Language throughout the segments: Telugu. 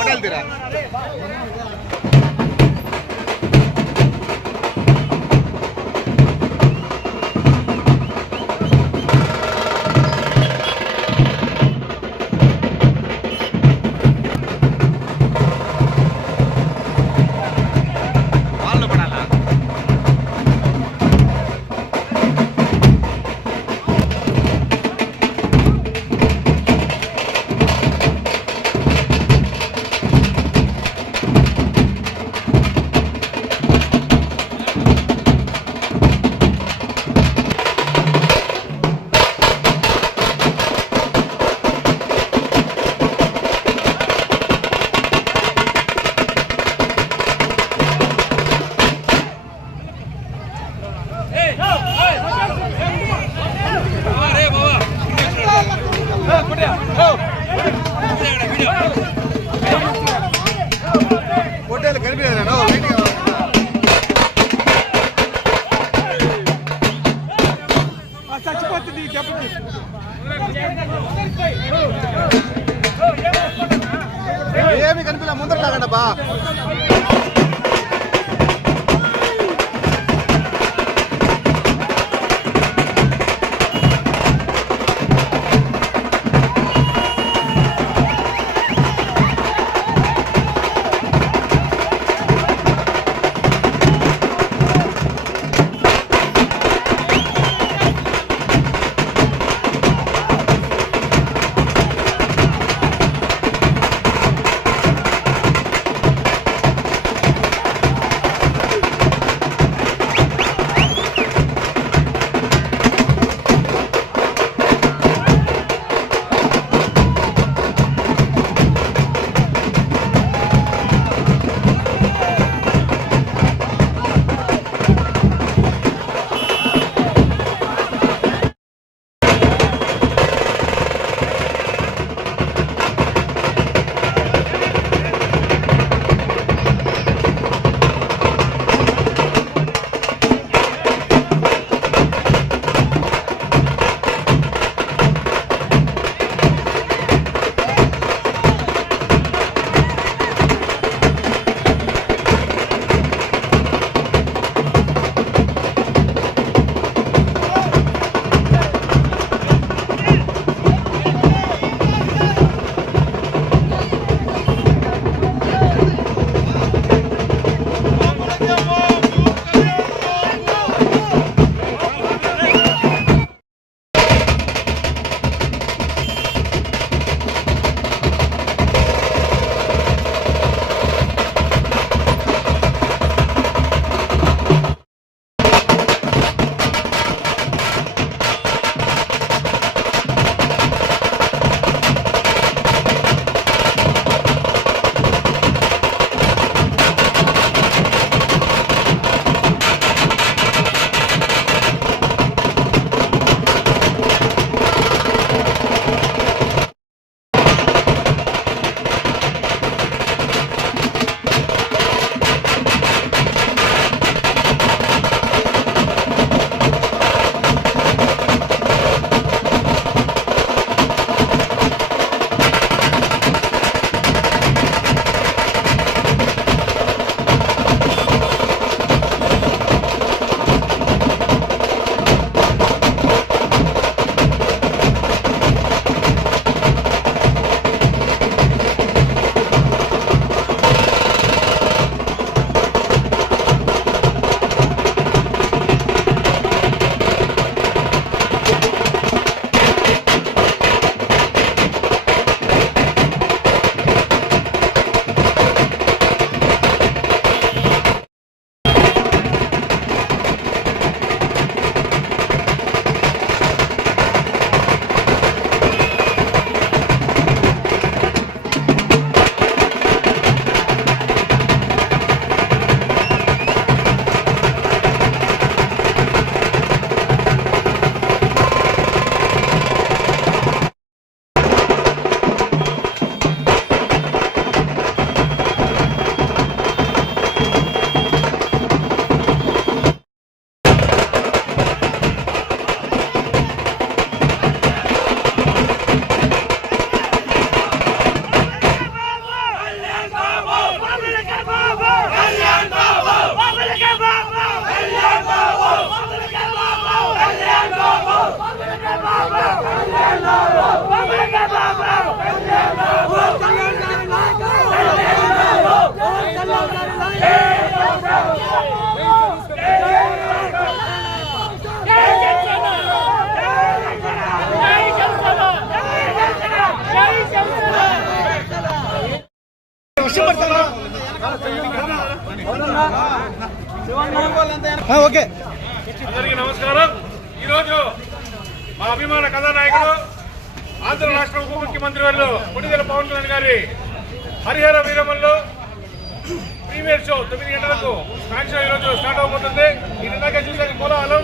पटेल दिरा ఏమి కనిపిలా ముందర లాగండబ్బా ఓకే, అందరికీ నమస్కారం. ఈరోజు మా అభిమాన కథానాయకుడు ఆంధ్ర రాష్ట్ర ఉప ముఖ్యమంత్రి వారు కొణిదెల పవన్ కళ్యాణ్ గారి హరిహర వీరమల్లు ప్రీమియర్ షో 9 గంటలకు మ్యాచ్ షో ఈరోజు స్టార్ట్ అవబోతుంది. ఇందాక చూసిన కోలాహలం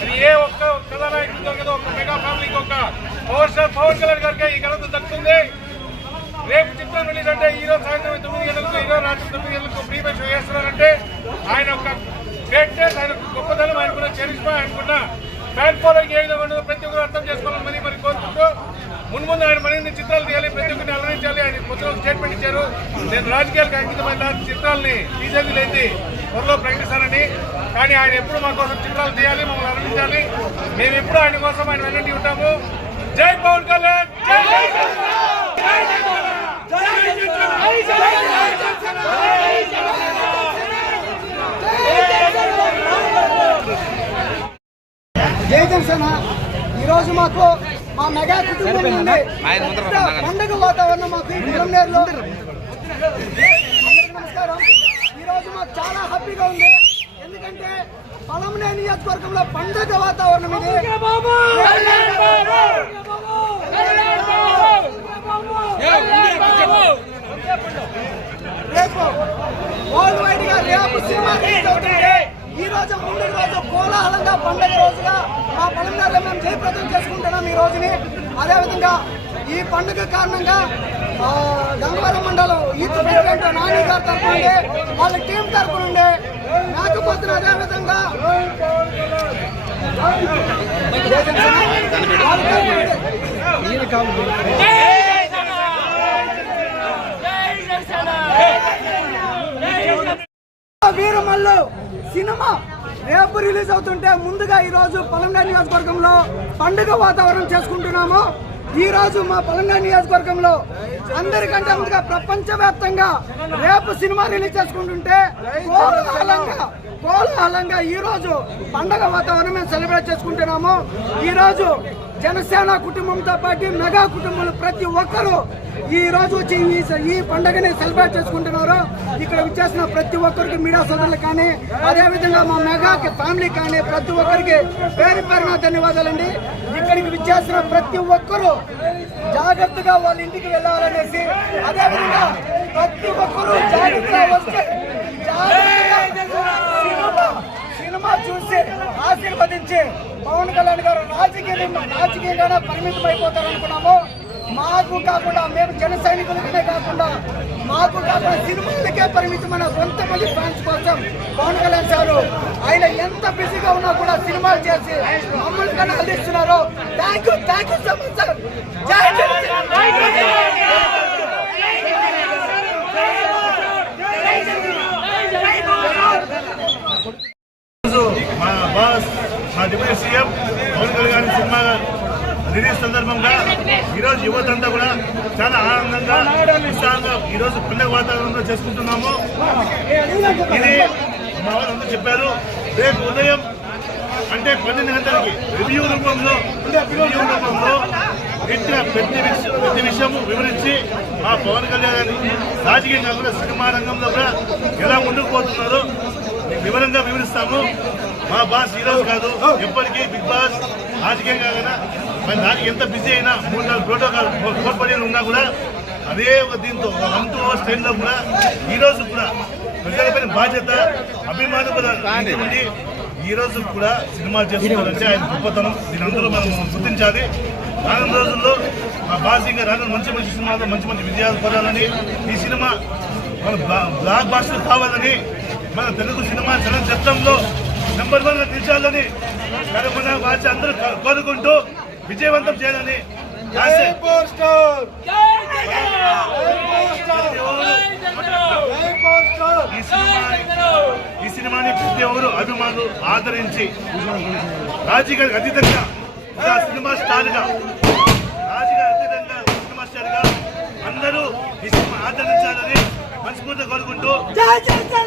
అది ఏ ఒక్క కథానాయకుడు దొరకదు. ఒక మెగా ఫ్యామిలీకి ఒక పవర్ స్టార్ పవన్ కళ్యాణ్ గారికి ఈ ఘనత దక్కుతుంది. రేపు చిత్రం రిలీజ్ అంటే ఈరోజు సాయంత్రం 9 గంటలకు, ఈరోజు రాత్రి 9 గంటలకు ప్రీమియర్ షో చేస్తున్నారంటే ఆయన ఒక గ్రేట్నెస్, ఆయన గొప్పతనం, ఆయనకున్న చరిష్మా, ఆయనకున్న ఫ్యాన్ ఫాలోయింగ్ ఏ విధంగా ఉండదో ప్రతి ఒక్కరు అర్థం చేసుకోవాలని మరి కోరుకుంటూ ముందు ఆయన మరిన్ని చిత్రాలు తీయాలి, ప్రతి ఒక్కరిని అలరించాలి. ఆయన కొత్త స్టేట్మెంట్ ఇచ్చారు, నేను రాజకీయాలకు అంకితమైన చిత్రాలని టీజర్లు లేని త్వరలో ప్రకటిస్తానని. కానీ ఆయన ఎప్పుడు మా కోసం చిత్రాలు తీయాలి, మమ్మల్ని అలరించాలి. మేము ఎప్పుడు ఆయన కోసం ఆయన వెనంటి ఉంటాము. జై పవన్ కళ్యాణ్, జై జనసేన. ఈరోజు మాకు మా మెగా కుటుంబం నుండి పండుగ వాతావరణం మాకు ఈ పొలంనేరులో. అందరికీ నమస్కారం. ఈరోజు మాకు చాలా హ్యాపీగా ఉంది, ఎందుకంటే పొలంనేరు నియోజకవర్గంలో పండుగ వాతావరణం ఇది. రేపు వరల్డ్ వైడ్ గా రేపు సినిమా రిలీజ్ అవుతుంది. ఈ రోజు ముందు రోజు కోలాహలంగా పండుగ రోజుగా మా పొలంనేరులో మేము జయప్రదం చేసుకుంటున్నాం ఈ రోజుని. అదేవిధంగా ఈ పండుగ కారణంగా గంగవరం మండలం యూత్ ప్రెసిడెంట్ నాని గారి తరఫు నుండి, వాళ్ళ టీం తరఫు నుండి మేకపోతున్న, అదేవిధంగా వీరమల్లు సినిమా రేపు రిలీజ్ అవుతుంటే ముందుగా ఈ రోజు పొలంనేరు నియోజకవర్గంలో పండుగ వాతావరణం చేసుకుంటున్నాము. ఈ రోజు మా పొలంనేరు నియోజకవర్గంలో అందరికంటే ముందుగా ప్రపంచవ్యాప్తంగా రేపు సినిమా రిలీజ్ చేసుకుంటుంటే కోలాహలంగా ఈ రోజు పండుగ వాతావరణం మేము సెలబ్రేట్ చేసుకుంటున్నాము. ఈ రోజు జనసేన కుటుంబంతో పాటు మెగా కుటుంబాలు ప్రతి ఒక్కరూ ఈ రోజు వచ్చి ఈ పండుగని సెలబ్రేట్ చేసుకుంటున్నారు. ఇక్కడ విచ్చేసిన ప్రతి ఒక్కరికి, మీడియా సోదరులు కానీ, అదేవిధంగా మా మెగా ఫ్యామిలీ కానీ ప్రతి ఒక్కరికి పేరు పేరున ధన్యవాదాలండి. ఇక్కడికి విచ్చేసిన ప్రతి ఒక్కరూ జాగ్రత్తగా వాళ్ళ ఇంటికి వెళ్ళాలనేసి, అదేవిధంగా ప్రతి ఒక్కరూ జాగ్రత్తగా వస్తే సినిమా చూసి ఆశీర్వదించి పవన్ కళ్యాణ్ గారు రాజకీయంగానే పరిమితం అయిపోతారు అనుకున్నాము. మాకు కాకుండా, మేము జన సైనికులకే కాకుండా మాకు కాకుండా సినిమాలకే పరిమితమైన కొంతమంది ఫ్యాన్స్ కోసం పవన్ కళ్యాణ్ సారు ఆయన ఎంత బిజీగా ఉన్నా కూడా సినిమాలు చేసి మమ్మల్ని కన్నా అందిస్తున్నారు. Thank you so much sir. జై మా బాస్, మా deputy CM Pawan Kalyan cinema release సందర్భంగా ఈరోజు యువత అంతా కూడా చాలా ఆనందంగా, ఉత్సాహంగా ఈరోజు పండుగ వాతావరణంలో చేసుకుంటున్నాము. ఇది మా వాళ్ళందరూ చెప్పారు, రేపు ఉదయం అంటే 12 గంటలకి రివ్యూ రూపంలో ప్రతి విషయము వివరించి మా పవన్ కళ్యాణ్ రాజకీయంగా కూడా, సినిమా రంగంలో కూడా ఎలా ముందుకు పోతున్నారో వివరంగా వివరిస్తాము. మా బాస్ ఈరోజు కాదు, ఎప్పటికీ బిగ్ బాస్ రాజకీయంగా మరి దానికి ఎంత బిజీ అయినా 3-4 ప్రోటోకాల్ కోల్పడిలు ఉన్నా కూడా అదే ఒక దీంతో అంటూ స్టైల్లో కూడా ఈరోజు కూడా ప్రజలపైన బాధ్యత, అభిమానం కూడా ఉంది. ఈ రోజు కూడా సినిమా చేసుకోవాలంటే ఆయన గొప్పతనం, దీని అందరూ మనం గుర్తించాలి. రానున్న రోజుల్లో మా బాస్ ఇంకా రానున్న మంచి సినిమాలో మంచి విజయాలు పొందాలని, ఈ సినిమా మన బ్లాక్ బాస్టర్ కావాలని, మన తెలుగు సినిమా చలనచిత్రంలో నెంబర్ 1 గా నిలిచాలని కడపన వాచి అందరూ కోరుకుంటూ విజయవంతం చేయాలని ఈ సినిమాని ప్రతి ఒక్కరు అభిమానులు ఆదరించి రాజకీయాలకు అతీతంగా సినిమా స్టార్ గా రాజకీయ అతీతంగా మనస్ఫూర్తిగా కోరుకుంటూ జై జనసేన